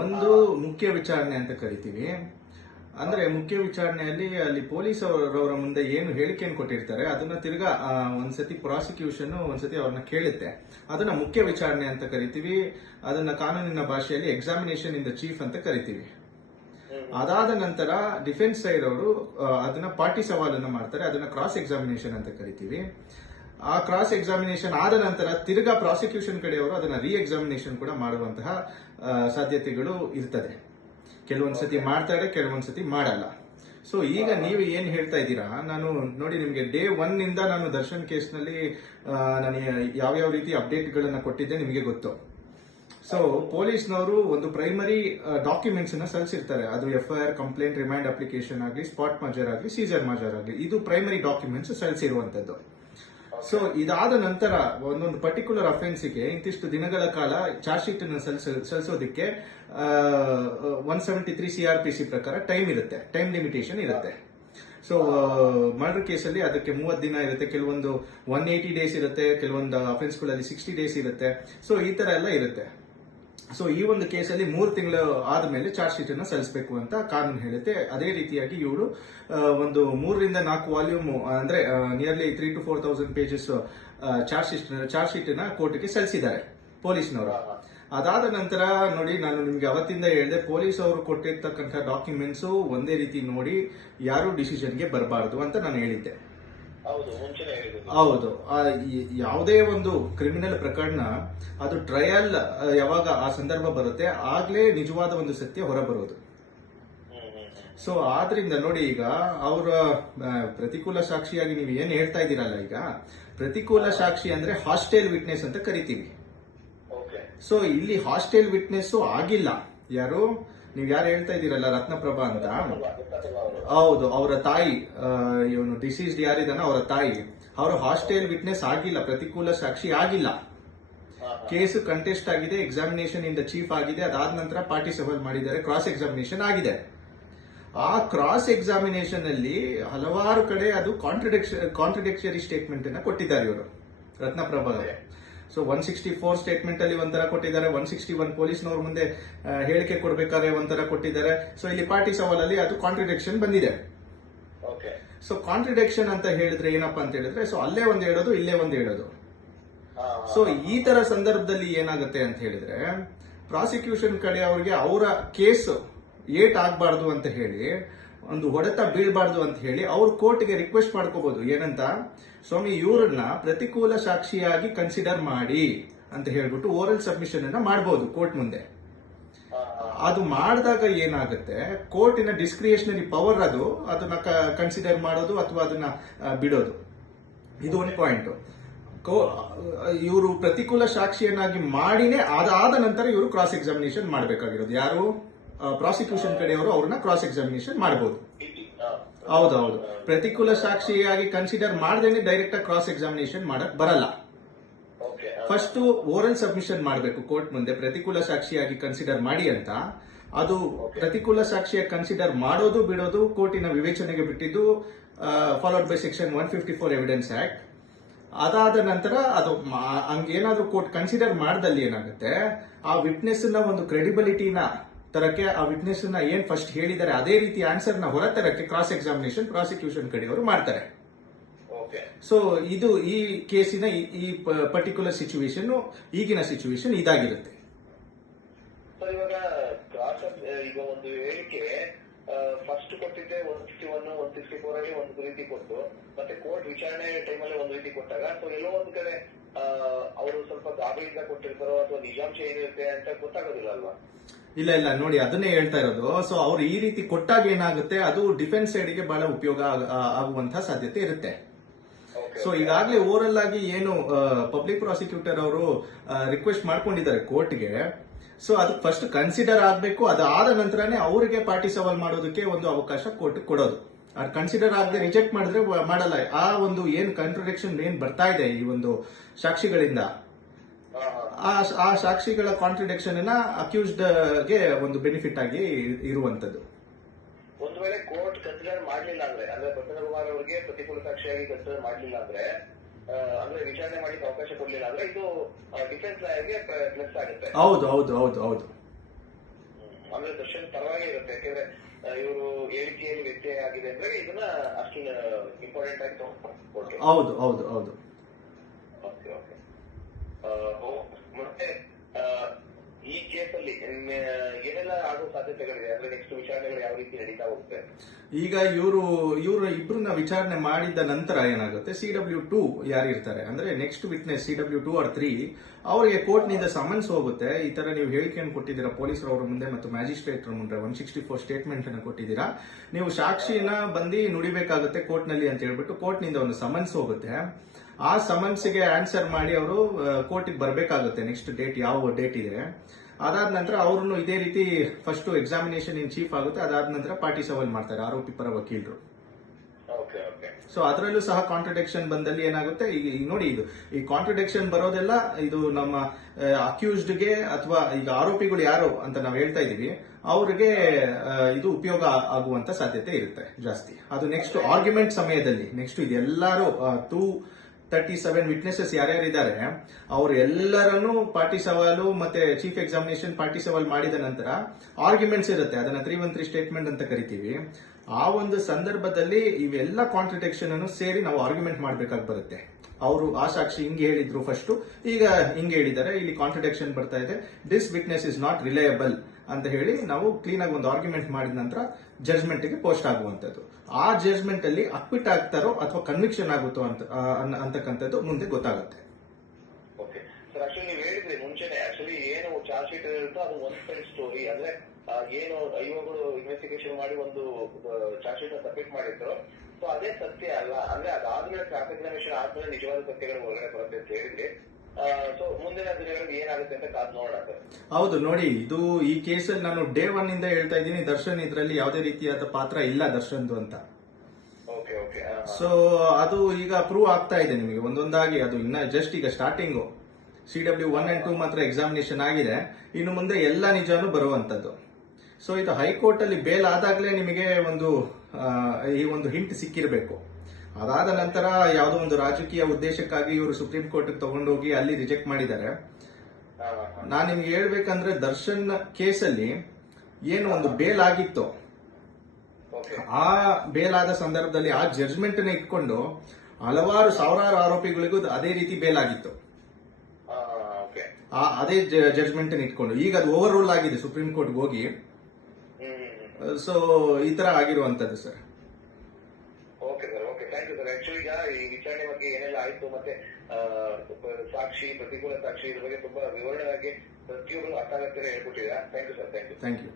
ಒಂದು ಮುಖ್ಯ ವಿಚಾರಣೆ ಅಂತ ಕರಿತೀವಿ. ಅಂದ್ರೆ ಮುಖ್ಯ ವಿಚಾರಣೆಯಲ್ಲಿ ಅಲ್ಲಿ ಪೊಲೀಸ್ ಅವರವರ ಮುಂದೆ ಏನು ಹೇಳಿಕೆಯನ್ನು ಕೊಟ್ಟಿರ್ತಾರೆ ಅದನ್ನ ತಿರ್ಗಾ ಒಂದ್ಸತಿ ಪ್ರಾಸಿಕ್ಯೂಷನ್ ಒಂದ್ಸತಿ ಅವ್ರನ್ನ ಕೇಳುತ್ತೆ. ಅದನ್ನ ಮುಖ್ಯ ವಿಚಾರಣೆ ಅಂತ ಕರಿತೀವಿ. ಅದನ್ನ ಕಾನೂನಿನ ಭಾಷೆಯಲ್ಲಿ ಎಕ್ಸಾಮಿನೇಷನ್ ಇನ್ ದ ಚೀಫ್ ಅಂತ ಕರಿತೀವಿ. ಅದಾದ ನಂತರ ಡಿಫೆನ್ಸ್ ಸೈಡ್ ಅವರು ಅದನ್ನ ಪಾರ್ಟಿ ಸವಾಲನ್ನು ಮಾಡ್ತಾರೆ. ಅದನ್ನ ಕ್ರಾಸ್ ಎಕ್ಸಾಮಿನೇಷನ್ ಅಂತ ಕರಿತೀವಿ. ಆ ಕ್ರಾಸ್ ಎಕ್ಸಾಮಿನೇಷನ್ ಆದ ನಂತರ ತಿರ್ಗಾ ಪ್ರಾಸಿಕ್ಯೂಷನ್ ಕಡೆಯವರು ಅದನ್ನ ರೀ ಎಕ್ಸಾಮಿನೇಷನ್ ಕೂಡ ಮಾಡುವಂತಹ ಸಾಧ್ಯತೆಗಳು ಇರ್ತದೆ. ಕೆಲವೊಂದ್ಸತಿ ಮಾಡ್ತಾರೆ, ಕೆಲವೊಂದ್ಸತಿ ಮಾಡಲ್ಲ. ಸೊ ಈಗ ನೀವು ಏನ್ ಹೇಳ್ತಾ ಇದ್ದೀರಾ, ನಾನು ನೋಡಿ ನಿಮ್ಗೆ ಡೇ 1 ನಿಂದ ನಾನು ದರ್ಶನ್ ಕೇಸ್ನಲ್ಲಿ ನಾನು ಯಾವ್ಯಾವ ರೀತಿ ಅಪ್ಡೇಟ್ಗಳನ್ನ ಕೊಟ್ಟಿದ್ದೆ ನಿಮಗೆ ಗೊತ್ತು. ಸೊ ಪೊಲೀಸ್ನವರು ಒಂದು ಪ್ರೈಮರಿ ಡಾಕ್ಯುಮೆಂಟ್ಸ್ ಅನ್ನ ಸಲ್ಲಿಸಿರ್ತಾರೆ. ಅದು FIR, ಕಂಪ್ಲೇಂಟ್, ರಿಮೈಂಡ್ ಅಪ್ಲಿಕೇಶನ್ ಆಗಲಿ, ಸ್ಪಾಟ್ ಮಜರ್ ಆಗಲಿ, ಸೀಸರ್ ಮಜರ್ ಆಗಲಿ, ಇದು ಪ್ರೈಮರಿ ಡಾಕ್ಯುಮೆಂಟ್ಸ್ ಸಲ್ಲಿಸಿರುವಂತದ್ದು. ಸೊ ಇದಾದ ನಂತರ ಒಂದೊಂದು ಪರ್ಟಿಕ್ಯುಲರ್ ಅಫೆನ್ಸ್ಗೆ ಇಂತಿಷ್ಟು ದಿನಗಳ ಕಾಲ ಚಾರ್ಜ್ ಶೀಟ್ ಅನ್ನು ಸಲ್ಲಿಸೋದಕ್ಕೆ 173 CRPC ಪ್ರಕಾರ ಟೈಮ್ ಇರುತ್ತೆ, ಟೈಮ್ ಲಿಮಿಟೇಷನ್ ಇರುತ್ತೆ. ಸೊ ಮರ್ಡರ್ ಕೇಸಲ್ಲಿ ಅದಕ್ಕೆ 30 ದಿನ ಇರುತ್ತೆ, ಕೆಲವೊಂದು 180 ಡೇಸ್ ಇರುತ್ತೆ, ಕೆಲವೊಂದು ಅಫೆನ್ಸ್ಗಳಲ್ಲಿ 60 ಡೇಸ್ ಇರುತ್ತೆ. ಸೊ ಈ ತರ ಎಲ್ಲ ಇರುತ್ತೆ. ಸೊ ಈ ಒಂದು ಕೇಸಲ್ಲಿ 3 ತಿಂಗಳು ಆದ್ಮೇಲೆ ಚಾರ್ಜ್ ಶೀಟ್ ಅನ್ನ ಸಲ್ಲಿಸಬೇಕು ಅಂತ ಕಾನೂನು ಹೇಳುತ್ತೆ. ಅದೇ ರೀತಿಯಾಗಿ ಇವರು ಒಂದು 3 ರಿಂದ 4 ವಾಲ್ಯೂಮ್ ಅಂದ್ರೆ nearly 3,000 to 4,000 pages charge sheet ಅನ್ನ ಕೋರ್ಟ್ಗೆ ಸಲ್ಲಿಸಿದ್ದಾರೆ ಪೊಲೀಸ್ನವರು. ಅದಾದ ನಂತರ ನೋಡಿ, ನಾನು ನಿಮ್ಗೆ ಅವತ್ತಿಂದ ಹೇಳಿದೆ, ಪೊಲೀಸ್ ಅವರು ಕೊಟ್ಟಿರ್ತಕ್ಕಂಥ ಡಾಕ್ಯುಮೆಂಟ್ಸ್ ಒಂದೇ ರೀತಿ ನೋಡಿ ಯಾರು ಡಿಸಿಷನ್ಗೆ ಬರಬಾರದು ಅಂತ ನಾನು ಹೇಳಿದ್ದೆ. ಹೌದು, ಯಾವುದೇ ಒಂದು ಕ್ರಿಮಿನಲ್ ಪ್ರಕರಣ ಅದು ಟ್ರಯಲ್ ಯಾವಾಗ ಆ ಸಂದರ್ಭ ಬರುತ್ತೆ ಆಗ್ಲೇ ನಿಜವಾದ ಒಂದು ಸತ್ಯ ಹೊರಬರೋದು. ಸೊ ಆದ್ರಿಂದ ನೋಡಿ, ಈಗ ಅವರ ಪ್ರತಿಕೂಲ ಸಾಕ್ಷಿಯಾಗಿ ನೀವು ಏನ್ ಹೇಳ್ತಾ ಇದ್ದೀರಲ್ಲ, ಈಗ ಪ್ರತಿಕೂಲ ಸಾಕ್ಷಿ ಅಂದ್ರೆ ಹಾಸ್ಟೈಲ್ ವಿಟ್ನೆಸ್ ಅಂತ ಕರಿತೀವಿ. ಸೊ ಇಲ್ಲಿ ಹಾಸ್ಟೈಲ್ ವಿಟ್ನೆಸ್ ಆಗಿಲ್ಲ. ಯಾರು ನೀವು ಯಾರು ಹೇಳ್ತಾ ಇದ್ದೀರಲ್ಲ, ರತ್ನಪ್ರಭಾ ಅಂತ, ಹೌದು, ಅವರ ತಾಯಿ, ಇವನು ಡಿಸೀಸ್ಡ್ ಯಾರಿದಾನ ಅವರ ತಾಯಿ, ಅವರು ಹಾಸ್ಟೈಲ್ ವಿಟ್ನೆಸ್ ಆಗಿಲ್ಲ, ಪ್ರತಿಕೂಲ ಸಾಕ್ಷಿ ಆಗಿಲ್ಲ. ಕೇಸ್ ಕಂಟೆಸ್ಟ್ ಆಗಿದೆ, ಎಕ್ಸಾಮಿನೇಷನ್ ಇನ್ ದ ಚೀಫ್ ಆಗಿದೆ, ಅದಾದ ನಂತರ ಪಾರ್ಟಿ ಸವಾಲ್ ಮಾಡಿದ್ದಾರೆ, ಕ್ರಾಸ್ ಎಕ್ಸಾಮಿನೇಷನ್ ಆಗಿದೆ. ಆ ಕ್ರಾಸ್ ಎಕ್ಸಾಮಿನೇಷನ್ ಅಲ್ಲಿ ಹಲವಾರು ಕಡೆ ಅದು ಕಾಂಟ್ರಡಿಕ್ಟರಿ ಸ್ಟೇಟ್ಮೆಂಟ್ ಅನ್ನ ಕೊಟ್ಟಿದ್ದಾರೆ ಇವರು, ರತ್ನಪ್ರಭಾ. ಸೊ 164 ಸ್ಟೇಟ್ಮೆಂಟ್ ಅಲ್ಲಿ ಒಂಥರ ಕೊಟ್ಟಿದ್ದಾರೆ, 161 ಪೊಲೀಸ್ನವ್ರ ಮುಂದೆ ಹೇಳಿಕೆ ಕೊಡಬೇಕಾದ್ರೆ ಒಂಥರ ಕೊಟ್ಟಿದ್ದಾರೆ. ಸೊ ಇಲ್ಲಿ ಪಾರ್ಟಿ ಸವಾಲಲ್ಲಿ ಅದು ಕಾಂಟ್ರಡಿಕ್ಷನ್ ಬಂದಿದೆ. ಸೊ ಕಾಂಟ್ರಡಿಕ್ಷನ್ ಅಂತ ಹೇಳಿದ್ರೆ ಏನಪ್ಪಾ ಅಂತ ಹೇಳಿದ್ರೆ, ಸೊ ಅಲ್ಲೇ ಒಂದು ಹೇಳೋದು, ಇಲ್ಲೇ ಒಂದು ಹೇಳೋದು. ಸೊ ಈ ತರ ಸಂದರ್ಭದಲ್ಲಿ ಏನಾಗುತ್ತೆ ಅಂತ ಹೇಳಿದ್ರೆ, ಪ್ರಾಸಿಕ್ಯೂಷನ್ ಕಡೆ ಅವ್ರಿಗೆ ಅವರ ಕೇಸ್ ಏಟ್ ಆಗ್ಬಾರ್ದು ಅಂತ ಹೇಳಿ, ಒಂದು ಹೊಡೆತ ಬೀಳ್ಬಾರ್ದು ಅಂತ ಹೇಳಿ ಅವ್ರ ಕೋರ್ಟ್ಗೆ ರಿಕ್ವೆಸ್ಟ್ ಮಾಡ್ಕೋಬಹುದು. ಏನಂತ, ಸ್ವಾಮಿ ಇವ್ರನ್ನ ಪ್ರತಿಕೂಲ ಸಾಕ್ಷಿಯಾಗಿ ಕನ್ಸಿಡರ್ ಮಾಡಿ ಅಂತ ಹೇಳ್ಬಿಟ್ಟು ಓರಲ್ ಸಬ್ಮಿಷನ್ ಅನ್ನ ಮಾಡಬಹುದು ಕೋರ್ಟ್ ಮುಂದೆ. ಅದು ಮಾಡಿದಾಗ ಏನಾಗುತ್ತೆ, ಕೋರ್ಟಿನ ಡಿಸ್ಕ್ರಿಯೇಷನರಿ ಪವರ್ ಅದನ್ನ ಕನ್ಸಿಡರ್ ಮಾಡೋದು ಅಥವಾ ಅದನ್ನ ಬಿಡೋದು. ಇದು ಒಂದು ಪಾಯಿಂಟ್. ಇವರು ಪ್ರತಿಕೂಲ ಸಾಕ್ಷಿಯನ್ನಾಗಿ ಮಾಡಿನೇ ಅದಾದ ನಂತರ ಇವರು ಕ್ರಾಸ್ ಎಕ್ಸಾಮಿನೇಷನ್ ಮಾಡಬೇಕಾಗಿರೋದು. ಯಾರು ಪ್ರಾಸಿಕ್ಯೂಷನ್ ಕಡೆಯವರು ಅವ್ರನ್ನ ಕ್ರಾಸ್ ಎಕ್ಸಾಮಿನೇಷನ್ ಮಾಡಬಹುದು. ಹೌದೌದು, ಪ್ರತಿಕೂಲ ಸಾಕ್ಷಿಯಾಗಿ ಕನ್ಸಿಡರ್ ಮಾಡದೇನೆ ಡೈರೆಕ್ಟ್ ಆಗಿ ಕ್ರಾಸ್ ಎಕ್ಸಾಮಿನೇಷನ್ ಮಾಡಕ್ ಬರಲ್ಲ. ಫಸ್ಟ್ ಓರಲ್ ಸಬ್ಮಿಷನ್ ಮಾಡಬೇಕು ಕೋರ್ಟ್ ಮುಂದೆ, ಪ್ರತಿಕೂಲ ಸಾಕ್ಷಿಯಾಗಿ ಕನ್ಸಿಡರ್ ಮಾಡಿ ಅಂತ. ಅದು ಪ್ರತಿಕೂಲ ಸಾಕ್ಷಿಯಾಗಿ ಕನ್ಸಿಡರ್ ಮಾಡೋದು ಬಿಡೋದು ಕೋರ್ಟಿನ ವಿವೇಚನೆಗೆ ಬಿಟ್ಟಿದ್ದು, followed by section 154 evidence act. ಅದಾದ ನಂತರ ಅದು ಹಂಗೇನಾದ್ರೂ ಕೋರ್ಟ್ ಕನ್ಸಿಡರ್ ಮಾಡದಲ್ಲಿ ಏನಾಗುತ್ತೆ, ಆ ವಿಟ್ನೆಸ್ ನ ಒಂದು ಕ್ರೆಡಿಬಿಲಿಟಿನ ತರಕ್ಕೆ, ಆ ವಿಟ್ನೆಸ್ ನ ಏನ್ ಫಸ್ಟ್ ಹೇಳಿದ್ದಾರೆ ಅದೇ ರೀತಿ ಆನ್ಸರ್ ನ ಹೊರ ತರಕ್ಕೆ ಕ್ರಾಸ್ ಎಕ್ಸಾಮಿನೇಷನ್ ಪ್ರಾಸಿಕ್ಯೂಷನ್ ಕಡೆಯವರು ಮಾಡ್ತಾರೆ. ಸೊ ಇದು ಈ ಕೇಸಿನ ಈ ಪರ್ಟಿಕ್ಯುಲರ್ ಸಿಚುವೇಶನ್, ಈಗಿನ ಸಿಚುವೇಶನ್ ಇದಾಗಿರುತ್ತೆ. ಈಗ ಒಂದು ಹೇಳಿಕೆ ಫಸ್ಟ್ ಕೊಟ್ಟಿದ್ದೆ 161, 164 ಅಲ್ಲಿ ಒಂದು ರೀತಿ ಕೊಟ್ಟು, ಮತ್ತೆ ಕೋರ್ಟ್ ವಿಚಾರಣೆ ಟೈಮಲ್ಲಿ ಒಂದು ರೀತಿ ಕೊಟ್ಟಾಗ, ಸೊ ಎಲ್ಲೋ ಒಂದು ಕಡೆ ಅವರು ಸ್ವಲ್ಪ ಗಾಬರಿಯಿಂದ ಕೊಟ್ಟಿರ್ತಾರೋ ಅಥವಾ ನಿಜಾಂಶ ಏನಿರುತ್ತೆ ಅಂತ ಗೊತ್ತಾಗೋದಿಲ್ಲ ಅಲ್ವಾ? ಇಲ್ಲ ನೋಡಿ, ಅದನ್ನೇ ಹೇಳ್ತಾ ಇರೋದು. ಸೊ ಅವ್ರು ಈ ರೀತಿ ಕೊಟ್ಟಾಗ ಏನಾಗುತ್ತೆ, ಅದು ಡಿಫೆನ್ಸ್ ಸೈಡ್ಗೆ ಬಹಳ ಉಪಯೋಗ ಆಗುವಂತಹ ಸಾಧ್ಯತೆ ಇರುತ್ತೆ. ಸೊ ಈಗಾಗಲೇ ಓವರಲ್ ಆಗಿ ಏನು ಪಬ್ಲಿಕ್ ಪ್ರಾಸಿಕ್ಯೂಟರ್ ಅವರು ರಿಕ್ವೆಸ್ಟ್ ಮಾಡ್ಕೊಂಡಿದ್ದಾರೆ ಕೋರ್ಟ್ಗೆ, ಸೊ ಅದು ಫಸ್ಟ್ ಕನ್ಸಿಡರ್ ಆಗಬೇಕು. ಅದಾದ ನಂತರನೇ ಅವರಿಗೆ ಪಾರ್ಟಿ ಸವಾಲ್ ಮಾಡೋದಕ್ಕೆ ಒಂದು ಅವಕಾಶ ಕೋರ್ಟ್ ಕೊಡೋದು. ಅದು ಕನ್ಸಿಡರ್ ಆಗದೆ ರಿಜೆಕ್ಟ್ ಮಾಡಿದ್ರೆ ಮಾಡಲ್ಲ. ಆ ಒಂದು ಏನ್ ಕಾಂಟ್ರಡಿಕ್ಷನ್ ಏನ್ ಬರ್ತಾ ಇದೆ ಈ ಒಂದು ಸಾಕ್ಷಿಗಳಿಂದ, ಆ ಸಾಕ್ಷಿಗಳ ಕಾಂಟ್ರಡಿಕ್ಷನ್ ಅನ್ನ ಅಕ್ಯೂಸ್ಡ್ ಗೆ ಒಂದು ಬೆನಿಫಿಟ್ ಆಗಿ ಇರುವಂತದ್ದು. ಒಂದು ವೇಳೆ ಕೋರ್ಟ್ ಕನ್ಸಿಡರ್ ಮಾಡಲಿಲ್ಲ ಅಂದ್ರೆ ಪ್ರಸನ್ನಕುಮಾರ್ ಅವರಿಗೆ ಪ್ರತಿಕೂಲ ಸಾಕ್ಷಿಯಾಗಿ ಕನ್ಸಿಡರ್ ಮಾಡಲಿಲ್ಲ ಅಂದ್ರೆ ವಿಚಾರಣೆ ಮಾಡಲಿಕ್ಕೆ ಅವಕಾಶ ಕೊಡಲಿಲ್ಲ ಅಂದ್ರೆ ಇದು ಡಿಫೆನ್ಸ್ ಲಾಯರ್ಗೆ ಪ್ಲಸ್ ಆಗುತ್ತೆ. ಹೌದು ಹೌದು ಹೌದು ಹೌದು. ಅಂದ್ರೆ ದರ್ಶನ್ ಪರವಾಗಿ ಇರುತ್ತೆ. ಯಾಕಂದ್ರೆ ಇವರು ಹೇಳಿಕೆಯಲ್ಲಿ ವ್ಯತ್ಯಯ ಆಗಿದೆ ಅಂದ್ರೆ ಇದನ್ನ ಅಷ್ಟು ಇಂಪಾರ್ಟೆಂಟ್ ಆಗಿ ತಗೊಂಡು. ಹೌದು ಹೌದು ಹೌದು. Okay okay. ಮತ್ತೆ ಈ ಕೇಸಲ್ಲಿ ಏನೆಲ್ಲ ಆಗೋ ಸಾಧ್ಯತೆಗಳಿದೆ, ಅಂದ್ರೆ ನೆಕ್ಸ್ಟ್ ವಿಚಾರಣೆಗಳು ಯಾವ ರೀತಿ ನಡೀತಾ ಹೋಗುತ್ತೆ? ಈಗ ಇವರು ಇಬ್ರನ್ನ ವಿಚಾರಣೆ ಮಾಡಿದ ನಂತರ ಏನಾಗುತ್ತೆ, CW2 ಯಾರಿರ್ತಾರೆ ಅಂದ್ರೆ ನೆಕ್ಸ್ಟ್ ವಿಟ್ನೆಸ್ CW2 or 3 ಅವರಿಗೆ ಕೋರ್ಟ್ ನಿಂದ ಸಮನ್ಸ್ ಹೋಗುತ್ತೆ. ಈ ತರ ನೀವು ಹೇಳಿಕೆಯನ್ನು ಕೊಟ್ಟಿದ್ದೀರಾ ಪೊಲೀಸರವರ ಮುಂದೆ ಮತ್ತು ಮ್ಯಾಜಿಸ್ಟ್ರೇಟ್ ಮುಂದೆ 164 ಸ್ಟೇಟ್ಮೆಂಟ್ ಅನ್ನು ಕೊಟ್ಟಿದ್ದೀರಾ, ನೀವು ಸಾಕ್ಷಿನ ಬಂದು ನುಡಿಬೇಕಾಗುತ್ತೆ ಕೋರ್ಟ್ ನಲ್ಲಿ ಅಂತ ಹೇಳ್ಬಿಟ್ಟು ಕೋರ್ಟ್ ನಿಂದ ಒಂದು ಸಮನ್ಸ್ ಹೋಗುತ್ತೆ. ಆ ಸಮನ್ಸ್ಗೆ ಆನ್ಸರ್ ಮಾಡಿ ಅವರು ಕೋರ್ಟಿಗೆ ಬರಬೇಕಾಗುತ್ತೆ. ನೆಕ್ಸ್ಟ್ ಡೇಟ್ ಯಾವ ಡೇಟ್ ಇದೆ, ಅದಾದ ನಂತರ ಅವ್ರನ್ನು ಇದೇ ರೀತಿ ಫಸ್ಟ್ ಎಕ್ಸಾಮಿನೇಷನ್ ಇನ್ ಚೀಫ್ ಆಗುತ್ತೆ. ಅದಾದ ನಂತರ ಪಾರ್ಟಿ ಸವಾಲ್ ಮಾಡ್ತಾರೆ ಆರೋಪಿ ಪರ ವಕೀಲರು. ಸೊ ಅದರಲ್ಲೂ ಸಹ ಕಾಂಟ್ರಡಿಕ್ಷನ್ ಬಂದಲ್ಲಿ ಏನಾಗುತ್ತೆ, ಈಗ ನೋಡಿ ಈ ಕಾಂಟ್ರಡಿಕ್ಷನ್ ಬರೋದೆಲ್ಲ ಇದು ನಮ್ಮ ಅಕ್ಯೂಸ್ಡ್ಗೆ ಅಥವಾ ಈಗ ಆರೋಪಿಗಳು ಯಾರು ಅಂತ ನಾವು ಹೇಳ್ತಾ ಇದೀವಿ ಅವ್ರಿಗೆ ಇದು ಉಪಯೋಗ ಆಗುವಂತ ಸಾಧ್ಯತೆ ಇರುತ್ತೆ ಜಾಸ್ತಿ. ಅದು ನೆಕ್ಸ್ಟ್ ಆರ್ಗ್ಯುಮೆಂಟ್ ಸಮಯದಲ್ಲಿ ನೆಕ್ಸ್ಟ್ ಇದೆಲ್ಲರೂ 237 ವಿಟ್ನೆಸಸ್ ಯಾರ್ಯಾರಿದ್ದಾರೆ ಅವರು ಎಲ್ಲರನ್ನು ಪಾರ್ಟಿ ಸವಾಲು ಮತ್ತೆ ಚೀಫ್ ಎಕ್ಸಾಮಿನೇಷನ್ ಪಾರ್ಟಿ ಸವಾಲ್ ಮಾಡಿದ ನಂತರ ಆರ್ಗ್ಯುಮೆಂಟ್ಸ್ ಇರುತ್ತೆ, ಅದನ್ನ 313 ಸ್ಟೇಟ್ಮೆಂಟ್ ಅಂತ ಕರಿತೀವಿ. ಆ ಒಂದು ಸಂದರ್ಭದಲ್ಲಿ ಇವೆಲ್ಲ ಕಾಂಟ್ರಡಿಕ್ಷನ್ ಅನ್ನು ಸೇರಿ ನಾವು ಆರ್ಗ್ಯುಮೆಂಟ್ ಮಾಡ್ಬೇಕಾಗಿ ಬರುತ್ತೆ. ಅವರು ಆ ಸಾಕ್ಷಿ ಹಿಂಗೆ ಹೇಳಿದ್ರು ಫಸ್ಟ್, ಈಗ ಹಿಂಗೆ ಹೇಳಿದ್ದಾರೆ, ಇಲ್ಲಿ ಕಾಂಟ್ರಡಿಕ್ಷನ್ ಬರ್ತಾ ಇದೆ, this witness is not reliable ಅಂತ ಹೇಳಿ ನಾವು ಕ್ಲೀನ್ ಆಗಿ ಒಂದು ಆರ್ಗ್ಯುಮೆಂಟ್ ಮಾಡಿದ ನಂತರ ಜಡ್ಜ್ಮೆಂಟ್ ಗೆ ಪೋಸ್ಟ್ ಆಗುವಂತದ್ದು. ಆ ಜಡ್ಜ್ಮೆಂಟ್ ಅಲ್ಲಿ ಅಕ್ವಿಟ್ ಆಗ್ತಾರೋ ಅಥವಾ ಕನ್ವಿಕ್ಷನ್ ಆಗುತ್ತೋ ಅಂತಕ್ಕಂಥದ್ದು ಮುಂದೆ ಗೊತ್ತಾಗುತ್ತೆ. ಓಕೆ ಸರ್, ಆಕ್ಚುಲಿ ನೀವು ಹೇಳಿದ್ರಿ ಮುಂಚೆನೆ, ಆಕ್ಚುಲಿ ಏನು ಚಾರ್ಜ್ ಶೀಟ್ ಇರುತ್ತೋ ಅದು ಒನ್ ಸೈಡ್ ಸ್ಟೋರಿ. ಅಂದ್ರೆ ಏನು ಐಒಗಳು ಇನ್ವೆಸ್ಟಿಗೇಷನ್ ಮಾಡಿ ಒಂದು ಚಾರ್ಜ್ ಶೀಟ್ ಸಬ್ಮಿಟ್ ಮಾಡಿದ್ರು, ಸೊ ಅದೇ ಸತ್ಯ ಅಲ್ಲ, ಅಂದ್ರೆ ಅದಾದ್ಮೇಲೆ ಕ್ರಾಸ್ ಎಕ್ಸಾಮಿನೇಷನ್ ಆದ್ಮೇಲೆ ನಿಜವಾದ ಸತ್ಯಗಳು ಹೊರಗಡೆ ಬರುತ್ತೆ ಅಂತ ಹೇಳಿದ್ರಿ. ಸೊ ಮುಂದಿನ ದಿನಗಳಲ್ಲಿ ಏನಾಗುತ್ತೆ ಅಂತ ಕಾದ್ ನೋಡೋಣ ಸರ್. ಹೌದು ನೋಡಿ, ಇದು ಈ ಕೇಸಲ್ಲಿ ನಾನು ಡೇ 1 ಇಂದ ಹೇಳ್ತಾ ಇದ್ದೀನಿ, ದರ್ಶನ್ ಇದರಲ್ಲಿ ಯಾವುದೇ ರೀತಿಯಾದ ಪಾತ್ರ ಇಲ್ಲ ದರ್ಶನ್ದು ಅಂತ. Okay okay. ಸೊ ಅದು ಈಗ ಪ್ರೂವ್ ಆಗ್ತಾ ಇದೆ ನಿಮಗೆ ಒಂದೊಂದಾಗಿ. ಅದು ಇನ್ನ ಜಸ್ಟ್ ಈಗ ಸ್ಟಾರ್ಟಿಂಗು CW1 and 2 ಮಾತ್ರ ಎಕ್ಸಾಮಿನೇಷನ್ ಆಗಿದೆ, ಇನ್ನು ಮುಂದೆ ಎಲ್ಲ ನಿಜಾನು ಬರುವಂತದ್ದು. ಸೊ ಇದು ಹೈಕೋರ್ಟ್ ಅಲ್ಲಿ ಬೇಲ್ ಆದಾಗಲೇ ನಿಮಗೆ ಈ ಒಂದು ಹಿಂಟ್ ಸಿಕ್ಕಿರಬೇಕು. ಅದಾದ ನಂತರ ಯಾವುದೋ ಒಂದು ರಾಜಕೀಯ ಉದ್ದೇಶಕ್ಕಾಗಿ ಇವರು ಸುಪ್ರೀಂ ಕೋರ್ಟ್ ತಗೊಂಡೋಗಿ ಅಲ್ಲಿ ರಿಜೆಕ್ಟ್ ಮಾಡಿದ್ದಾರೆ. ನಾನು ನಿಮ್ಗೆ ಹೇಳ್ಬೇಕಂದ್ರೆ ದರ್ಶನ್ ಕೇಸಲ್ಲಿ ಏನು ಒಂದು ಬೇಲ್ ಆಗಿತ್ತು, ಆ ಬೇಲ್ ಆದ ಸಂದರ್ಭದಲ್ಲಿ ಆ ಜಡ್ಜ್ಮೆಂಟ್ ನ ಇಟ್ಕೊಂಡು ಹಲವಾರು ಸಾವಿರಾರು ಆರೋಪಿಗಳಿಗೂ ಅದೇ ರೀತಿ ಬೇಲ್ ಆಗಿತ್ತು. ಅದೇ ಜಡ್ಜ್ಮೆಂಟ್ ಇಟ್ಕೊಂಡು ಈಗ ಅದು ಓವರ್ ರೂಲ್ ಆಗಿದೆ ಸುಪ್ರೀಂ ಕೋರ್ಟ್ಗೆ ಹೋಗಿ. ಸೊ ಈ ತರ ಆಗಿರುವಂತದ್ದು sir. Okay sir, okay, thank you sir. Actually ಈಗ ಈ ವಿಚಾರಣೆ ಬಗ್ಗೆ ಏನೆಲ್ಲ ಆಯ್ತು ಮತ್ತೆ ಸಾಕ್ಷಿ ಪ್ರತಿಕೂಲ ಸಾಕ್ಷಿ ಇದ್ರ ಬಗ್ಗೆ ತುಂಬಾ ವಿವರಣೆಯಾಗಿ ಪ್ರತಿಯೊಬ್ಬರು ಅರ್ಥ ಆಗತ್ತೆ ಹೇಳ್ಕೊಟ್ಟಿದ್ದೀರಾ. Thank you sir, thank you.